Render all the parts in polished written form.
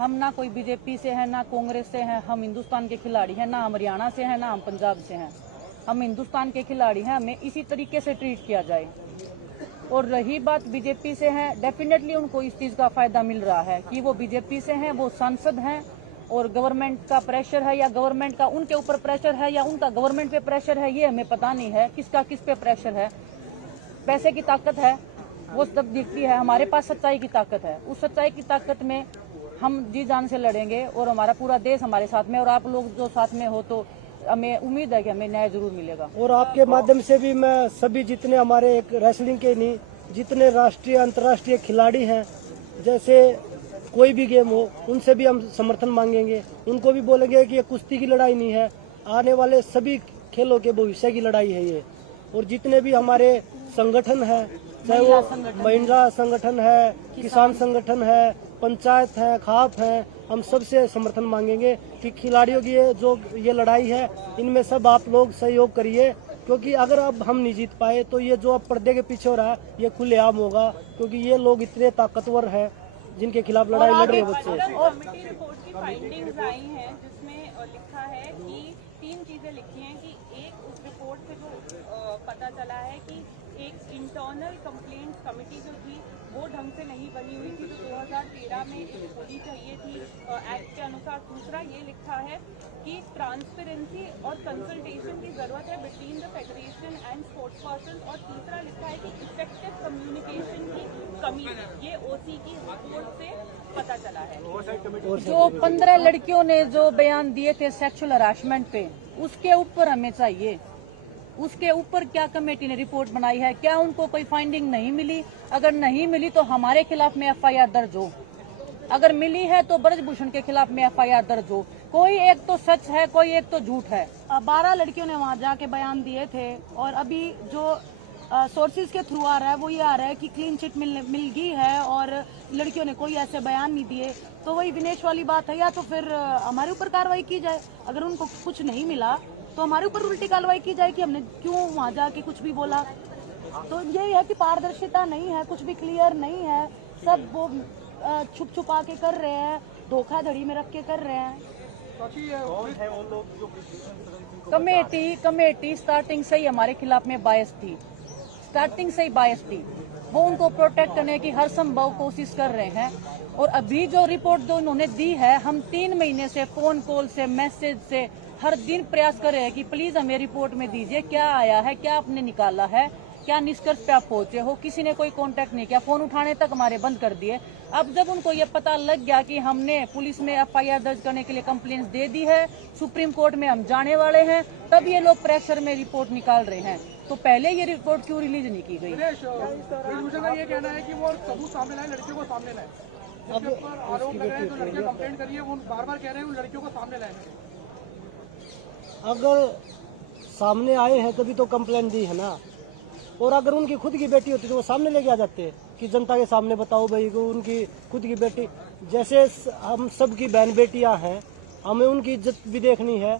हम ना कोई बीजेपी से हैं, ना कांग्रेस से हैं। हम हिंदुस्तान के खिलाड़ी हैं, ना हम हरियाणा से हैं, ना हम पंजाब से हैं। हम हिंदुस्तान के खिलाड़ी हैं, हमें इसी तरीके से ट्रीट किया जाए। और रही बात बीजेपी से है, डेफिनेटली उनको इस चीज का फायदा मिल रहा है कि वो बीजेपी से हैं, वो सांसद हैं और गवर्नमेंट का प्रेशर है या गवर्नमेंट का उनके ऊपर प्रेशर है या उनका गवर्नमेंट पे प्रेशर है, ये हमें पता नहीं है किसका किस पे प्रेशर है। पैसे की ताकत है, वो सब दिखती है। हमारे पास सच्चाई की ताकत है, उस सच्चाई की ताकत में हम जी जान से लड़ेंगे और हमारा पूरा देश हमारे साथ में, और आप लोग जो साथ में हो तो हमें उम्मीद है कि हमें न्याय जरूर मिलेगा। और आपके माध्यम से भी मैं सभी जितने हमारे एक रेसलिंग के नहीं, जितने राष्ट्रीय अंतर्राष्ट्रीय खिलाड़ी हैं, जैसे कोई भी गेम हो, उनसे भी हम समर्थन मांगेंगे। उनको भी बोलेंगे कि ये कुश्ती की लड़ाई नहीं है, आने वाले सभी खेलों के भविष्य की लड़ाई है ये। और जितने भी हमारे संगठन हैं, चाहे वो महिला संगठन है, किसान संगठन है, पंचायत है, खाप है, हम सबसे समर्थन मांगेंगे कि खिलाड़ियों की ये लड़ाई है, इनमें सब आप लोग सहयोग करिए। क्योंकि अगर अब हम नहीं जीत पाए तो ये जो अब पर्दे के पीछे हो रहा है ये खुलेआम होगा, क्योंकि ये लोग इतने ताकतवर हैं जिनके खिलाफ लड़ाई लड़ रहे हैं बच्चे। कमेटी रिपोर्ट की फाइंडिंग्स आई हैं जिसमें लिखा है कि 3 चीजें लिखी हैं कि एक, उस रिपोर्ट से जो पता चला है कि एक इंटरनल कंप्लेंट्स कमेटी जो थी वो ढंग से नहीं बनी हुई थी, जो 2013 में एक होनी चाहिए थी एक्ट के अनुसार। दूसरा ये लिखा है कि ट्रांसपेरेंसी और कंसल्टेशन की जरूरत है between the federation and sports person. और तीसरा लिखा है कि इफेक्टिव कम्युनिकेशन की कमी, ये ओसी की रिपोर्ट से पता चला है। जो 15 लड़कियों ने जो बयान दिए थे सेक्सुअल हरासमेंट पे, उसके ऊपर हमें चाहिए, उसके ऊपर क्या कमेटी ने रिपोर्ट बनाई है, क्या उनको कोई फाइंडिंग नहीं मिली? अगर नहीं मिली तो हमारे खिलाफ में एफआईआर दर्ज हो, अगर मिली है तो ब्रजभूषण के खिलाफ में एफआईआर दर्ज हो। कोई एक तो सच है, कोई एक तो झूठ है। 12 लड़कियों ने वहां जाके बयान दिए थे और अभी जो सोर्सेज के थ्रू आ रहा है वो ये आ रहा है कि क्लीन चिट मिल गई है और लड़कियों ने कोई ऐसे बयान नहीं दिए। तो वही विनेश वाली बात है, या तो फिर हमारे ऊपर कार्रवाई की जाए, अगर उनको कुछ नहीं मिला तो हमारे ऊपर उल्टी कार्रवाई की जाए कि हमने क्यों वहां जाके कुछ भी बोला। तो यही है कि पारदर्शिता नहीं है, कुछ भी क्लियर नहीं है, सब वो छुप छुपा के कर रहे हैं, धोखाधड़ी में रख के कर रहे हैं। कमेटी स्टार्टिंग से ही हमारे खिलाफ में बायस थी, स्टार्टिंग से ही बायस थी। वो उनको प्रोटेक्ट करने की हर संभव कोशिश कर रहे हैं। और अभी जो रिपोर्ट जो उन्होंने दी है, हम 3 महीने से फोन कॉल से, मैसेज से हर दिन प्रयास कर रहे हैं कि प्लीज हमें रिपोर्ट में दीजिए, क्या आया है, क्या आपने निकाला है, क्या निष्कर्ष पे आप पहुंचे हो। किसी ने कोई कांटेक्ट नहीं किया, फोन उठाने तक हमारे बंद कर दिए। अब जब उनको ये पता लग गया कि हमने पुलिस में एफआईआर दर्ज करने के लिए कंप्लेंट दे दी है, सुप्रीम कोर्ट में हम जाने वाले हैं, तब ये लोग प्रेशर में रिपोर्ट निकाल रहे हैं। तो पहले ये रिपोर्ट क्यों रिलीज नहीं की गई? ये कहना है कि वो सबूत सामने लाए, लड़कियों को सामने लाए। आरोप लग रहे हैं, जो लड़कियां कंप्लेंट करी है वो बार-बार कह रहे हैं उन लड़कियों को सामने लाए। अगर सामने आए हैं तभी तो कंप्लेंट दी है ना। और अगर उनकी खुद की बेटी होती तो वो सामने लेके आ जाते कि जनता के सामने बताओ भाई को उनकी खुद की बेटी। जैसे हम सब की बहन बेटियां हैं, हमें उनकी इज्जत भी देखनी है।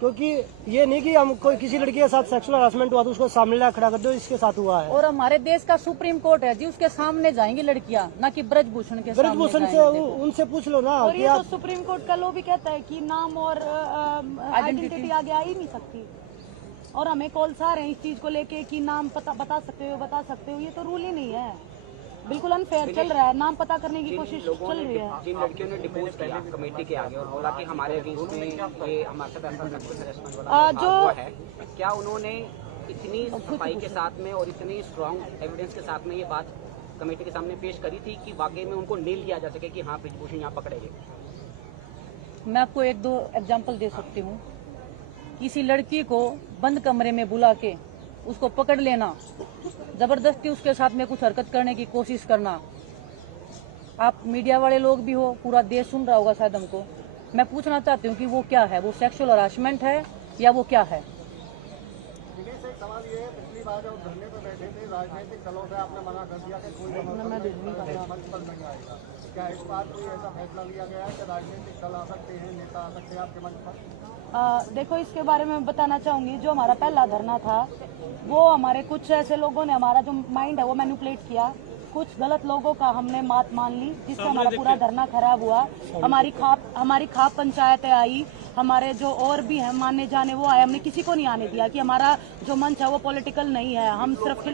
क्योंकि ये नहीं कि हम कोई किसी लड़की के साथ सेक्सुअल हरासमेंट हुआ तो उसको सामने ला खड़ा कर दो, इसके साथ हुआ है। और हमारे देश का सुप्रीम कोर्ट है जी, उसके सामने जाएंगी लड़कियां, ना कि ब्रजभूषण के सामने। ब्रजभूषण से उनसे पूछ लो ना। और ये तो सुप्रीम कोर्ट का लॉ भी कहता है कि नाम और आइडेंटिटी आगे आ ही नहीं सकती। और हमें कॉल्स आ रहे हैं इस चीज को लेके कि नाम पता बता सकते हो, ये तो रूल ही नहीं है, बिल्कुल अनफेयर चल रहा है। नाम पता करने की कोशिश चल रही है। जिन लड़कियों ने डिपोज किया कमेटी के आगे और बोला कि हमारे अगेंस्ट में ये हमारे साथ ऐसा जो है, क्या उन्होंने इतनी सफाई के साथ में और इतनी स्ट्रॉन्ग एविडेंस के साथ में ये बात कमेटी के सामने पेश करी थी कि वाकई में उनको नील लिया जा सके कि हाँ ब्रजभूषण यहाँ पकड़े गए? मैं आपको 1-2 एग्जाम्पल दे सकती हूँ। किसी लड़की को बंद कमरे में बुला के उसको पकड़ लेना, जबरदस्ती उसके साथ में कुछ हरकत करने की कोशिश करना। आप मीडिया वाले लोग भी हो, पूरा देश सुन रहा होगा शायद हमको। मैं पूछना चाहती हूँ कि वो क्या है, वो सेक्सुअल हरासमेंट है या वो क्या है? सवाल ये है, पिछली बार जब धरने पे बैठे थे राजनीतिक दलों से आपने मना कर दिया कि कोई मंच पर नहीं आएगा। क्या इस बार कोई ऐसा फैसला लिया गया है कि राजनीतिक दल आ सकते हैं, नेता आ सकते हैं आपके मंच पर? देखो, इसके बारे में बताना चाहूंगी। जो हमारा पहला धरना था वो हमारे कुछ ऐसे लोगों ने हमारा जो माइंड है वो मैनिपुलेट किया कुछ गलत लोगों का हमने मात मान ली, जिससे हमारा पूरा धरना खराब हुआ। हमारी खाप पंचायतें आई, हमारे जो और भी हैं माने जाने वो आए, हमने किसी को नहीं आने दिया कि हमारा जो मंच है वो पॉलिटिकल नहीं है। हम सिर्फ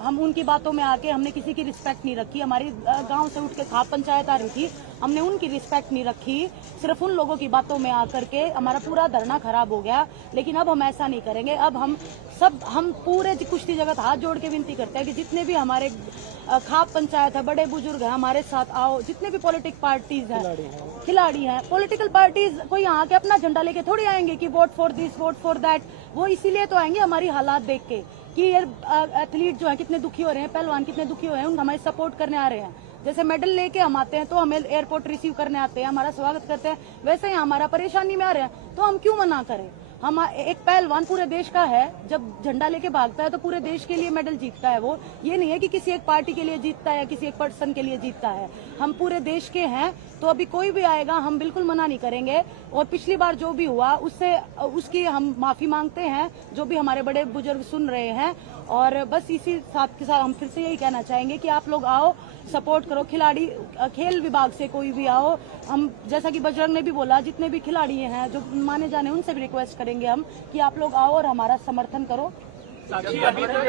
हम उनकी बातों में आके हमने किसी की रिस्पेक्ट नहीं रखी। हमारी गांव से उठ के खाप पंचायत आ रही थी, हमने उनकी रिस्पेक्ट नहीं रखी, सिर्फ उन लोगों की बातों में आकर के हमारा पूरा धरना खराब हो गया। लेकिन अब हम ऐसा नहीं करेंगे। अब हम पूरे कुश्ती जगत हाथ जोड़ के विनती करते हैं कि जितने भी हमारे खाप पंचायत है, बड़े बुजुर्ग हैं, हमारे साथ आओ। जितने भी पॉलिटिकल पार्टीज हैं, खिलाड़ी हैं, पॉलिटिकल पार्टीज कोई यहाँ के अपना झंडा लेके थोड़ी आएंगे कि vote for this, vote for that. वो इसीलिए तो आएंगे हमारी हालात देख के कि ये एथलीट जो है कितने दुखी हो रहे हैं, पहलवान कितने दुखी हो रहे हैं, उनको हमारी सपोर्ट करने आ रहे हैं। जैसे मेडल लेके हम आते हैं तो हमें एयरपोर्ट रिसीव करने आते हैं, हमारा स्वागत करते हैं, वैसे ही हमारा परेशानी में आ रहे हैं तो हम क्यों मना करें। हम एक पहलवान पूरे देश का है, जब झंडा लेके भागता है तो पूरे देश के लिए मेडल जीतता है। वो ये नहीं है कि किसी एक पार्टी के लिए जीतता है या किसी एक पर्सन के लिए जीतता है। हम पूरे देश के हैं, तो अभी कोई भी आएगा हम बिल्कुल मना नहीं करेंगे। और पिछली बार जो भी हुआ उसकी हम माफी मांगते हैं, जो भी हमारे बड़े बुजुर्ग सुन रहे हैं। और बस इसी साथ के साथ हम फिर से यही कहना चाहेंगे कि आप लोग आओ, सपोर्ट करो। खिलाड़ी खेल विभाग से कोई भी आओ, हम जैसा कि बजरंग ने भी बोला, जितने भी खिलाड़ी हैं जो माने जाने उनसे भी रिक्वेस्ट करेंगे हम कि आप लोग आओ और हमारा समर्थन करो। अभी तक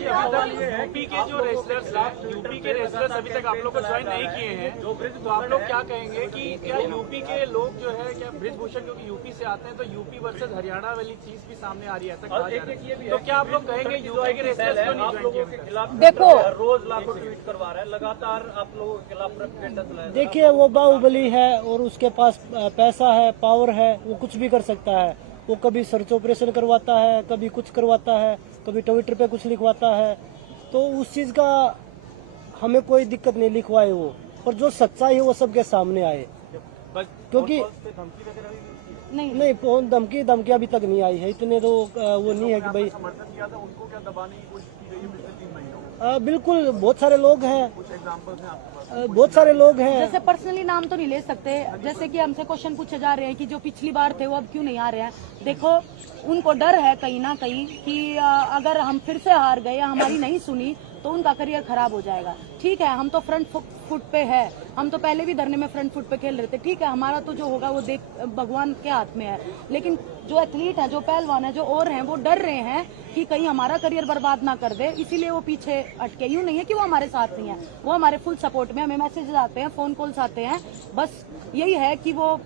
यूपी के जो रेसलर्स हैं, यूपी के रेसलर्स अभी तक आप लोग को ज्वाइन नहीं किए हैं, तो आप लोग क्या कहेंगे कि क्या यूपी के लोग जो है, क्या ब्रिजभूषण क्योंकि यूपी से आते हैं तो यूपी वर्सेस हरियाणा वाली चीज भी सामने आ रही है, ऐसा कहा जा रहा है, तो क्या आप लोग कहेंगे यूपी के रेसलर्स क्यों नहीं ज्वाइन किए? देखो, रोज लाखों ट्वीट करवा रहा है, लगातार आप लोगों के खिलाफ प्रोपेगेंडा चलाया। देखिए, वो बाहुबली है और उसके पास पैसा है, पावर है, वो कुछ भी कर सकता है। वो कभी सर्च ऑपरेशन करवाता है, कभी कुछ करवाता है, कभी ट्विटर पे कुछ लिखवाता है। तो उस चीज का हमें कोई दिक्कत नहीं, लिखवाए वो, और जो सच्चाई है वो सबके सामने आए। क्योंकि नहीं फोन धमकी अभी तक नहीं आई है, इतने तो वो नहीं है कि भाई समर्थन किया था उनको क्या दबाने की कोशिश की गई है पिछले 3 महीनों? बिल्कुल, बहुत सारे लोग हैं, कुछ एग्जाम्पल्स हैं आपके पास? बहुत सारे लोग हैं। जैसे पर्सनली नाम तो नहीं ले सकते, जैसे कि हमसे क्वेश्चन पूछे जा रहे हैं कि जो पिछली बार थे वो अब क्यों नहीं आ रहे हैं। देखो, उनको डर है कहीं ना कहीं कि अगर हम फिर से हार गए या हमारी नहीं सुनी तो उनका करियर खराब हो जाएगा। ठीक है, हम तो फ्रंट फुट पे है, हम तो पहले भी धरने में फ्रंट फुट पे खेल रहे थे। ठीक है, हमारा तो जो होगा वो देख भगवान के हाथ में है। लेकिन जो एथलीट है, जो पहलवान है, जो और हैं, वो डर रहे हैं कि कहीं हमारा करियर बर्बाद ना कर दे, इसीलिए वो पीछे अटके। यूं नहीं है कि वो हमारे साथ नहीं है, वो हमारे फुल सपोर्ट में, हमें मैसेजेस आते हैं, फोन कॉल्स आते हैं। बस यही है कि वो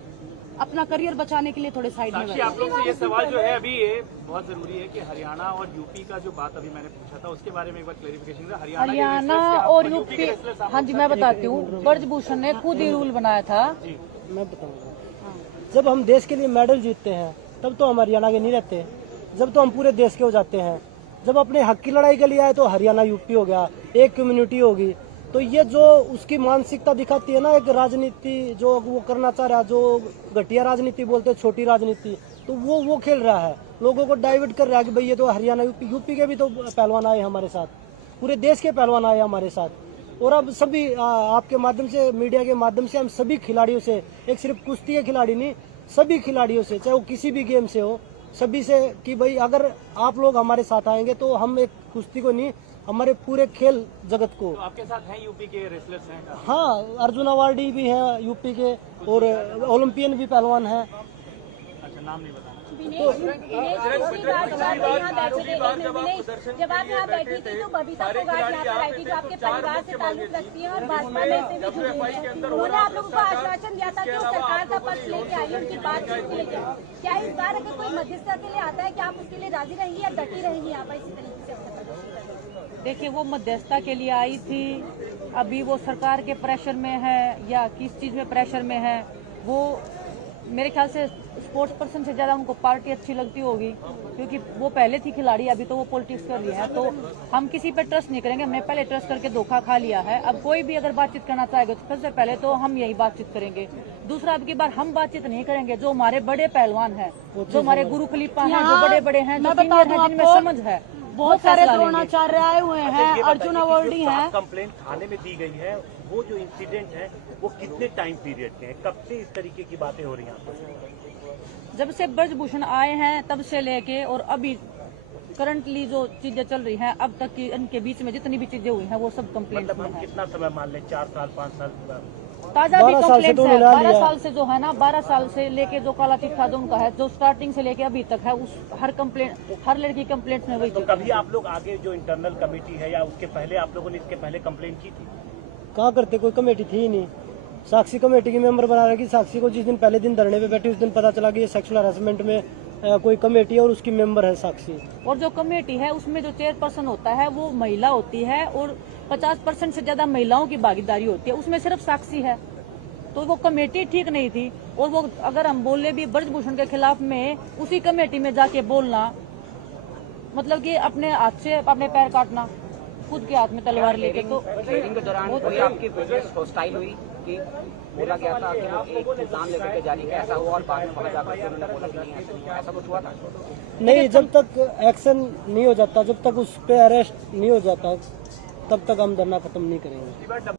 अपना करियर बचाने के लिए थोड़े साइड में आप लोग से ये सवाल जो है अभी ये बहुत जरूरी है कि हरियाणा और यूपी का जो बात अभी मैंने पूछा था उसके बारे में एक बार क्लेरिफिकेशन। हरियाणा और यूपी, हाँ जी मैं बताती हूँ। ब्रजभूषण ने खुद ही रूल बनाया था। मैं बताऊंगा, जब हम देश के लिए मेडल जीतते हैं तब तो हम हरियाणा के नहीं रहते, जब तो हम पूरे देश के हो जाते हैं। जब अपने हक की लड़ाई के लिए आए तो हरियाणा यूपी हो गया, एक कम्युनिटी होगी। तो ये जो उसकी मानसिकता दिखाती है ना, एक राजनीति जो वो करना चाह रहा है, जो घटिया राजनीति बोलते हैं, छोटी राजनीति, तो वो खेल रहा है, लोगों को डाइवर्ट कर रहा है कि भाई ये तो हरियाणा यूपी के भी तो पहलवान आए हमारे साथ, पूरे देश के पहलवान आए हमारे साथ। और अब सभी आपके माध्यम से, मीडिया के माध्यम से हम सभी खिलाड़ियों से, एक सिर्फ कुश्ती के खिलाड़ी नहीं, सभी खिलाड़ियों से, चाहे वो किसी भी गेम से हो, सभी से कि भाई अगर आप लोग हमारे साथ आएंगे तो हम एक कुश्ती को नहीं, हमारे पूरे खेल जगत को। तो आपके साथ हैं यूपी के रेसलर्स हैं? हाँ, अर्जुन अवार्डी भी हैं यूपी के, और ओलंपियन भी पहलवान हैं। अच्छा, नाम नहीं बताना। जब आप यहाँ बैठी थी तो बबीता फोगाट यहाँ पर आई थी, जो आपके परिवार से ताल्लुक रखती है और भाजपा में से भी जुड़ी हुई है। उन्होंने आप लोगों को आश्वासन दिया था कि वो सरकार का पक्ष लेके आई, उनकी बातचीत लेके। क्या इस बार अगर कोई मध्यस्थता के लिए आता है, क्या आप उसके लिए राजी रहेंगी या डटी रहेंगी यहाँ पर इसी तरीके से? देखिए, वो मध्यस्थता के लिए आई थी, अभी वो सरकार के प्रेशर में है या किस चीज में प्रेशर में है, वो मेरे ख्याल से स्पोर्ट्स पर्सन से ज्यादा उनको पार्टी अच्छी लगती होगी, क्योंकि वो पहले थी खिलाड़ी, अभी तो वो पॉलिटिक्स कर रही है। तो हम किसी पे ट्रस्ट नहीं करेंगे, हमने पहले ट्रस्ट करके धोखा खा लिया है। अब कोई भी अगर बातचीत करना चाहेगा तो सबसे पहले तो हम यही बातचीत करेंगे। दूसरा, अब की बार हम बातचीत नहीं करेंगे, जो हमारे बड़े पहलवान हैं, जो हमारे गुरु खलीफा हैं, जो बड़े बड़े हैं, जो सीनियर हैं, जिनमें समझ है, बहुत सारे द्रोणाचार्य आए हुए हैं, अर्जुन अवार्डी हैं। कंप्लेंट थाने में दी गई है, वो जो इंसिडेंट है वो कितने टाइम पीरियड के हैं, कब से इस तरीके की बातें हो रही हैं? जब से ब्रजभूषण आए हैं तब से लेके और अभी करंटली जो चीजें चल रही हैं अब तक की इनके बीच में जितनी भी चीजें हुई हैं वो सब कंप्लेंट मतलब में हम है। कितना समय मान लें, 4 साल 5 साल पूरा? ताजा भी 12 साल से कंप्लेंट तो है। मिला 12 लिया। साल से जो है ना, 12 साल से लेके जो काला चिट्ठा जो उनका है, जो स्टार्टिंग से लेके अभी तक है, उस हर कंप्लेंट, हर लड़की कंप्लेंट में वही तो चीज़ कभी आप लोग आगे जो इंटरनल कमेटी है या उसके पहले आप लोगों ने इसके पहले कंप्लेंट की थी? कहाँ करते, कोई कमेटी थी ही नहीं। साक्षी कमेटी की मेंबर बना रखी। साक्षी को जिस दिन पहले दिन धरने पे बैठी उस दिन पता चला कि ये सेक्सुअल हरासमेंट में कोई कमेटी है और उसकी मेंबर है साक्षी। और जो कमेटी है उसमें जो चेयरपर्सन होता है वो महिला होती है और 50% से ज्यादा महिलाओं की भागीदारी होती है, उसमें सिर्फ साक्षी है। तो वो कमेटी ठीक नहीं थी। और वो अगर हम बोले भी ब्रजभूषण के खिलाफ में उसी कमेटी में जाके बोलना मतलब कि अपने हाथ से अपने पैर काटना, खुद के हाथ में तलवार लेके। तो हियरिंग के दौरान कोई आपकी विटनेस हॉस्टाइल हुई कि बोला गया था कि वो एक इल्जाम लेकर के जारी कैसा हुआ और बाद में वहाँ जाकर के उन्होंने बोला कि नहीं ऐसा नहीं हुआ, ऐसा कुछ हुआ था? नहीं, जब तक एक्शन नहीं हो जाता, जब तक उस पे अरेस्ट नहीं हो जाता, तब तक हम धरना खत्म नहीं करेंगे।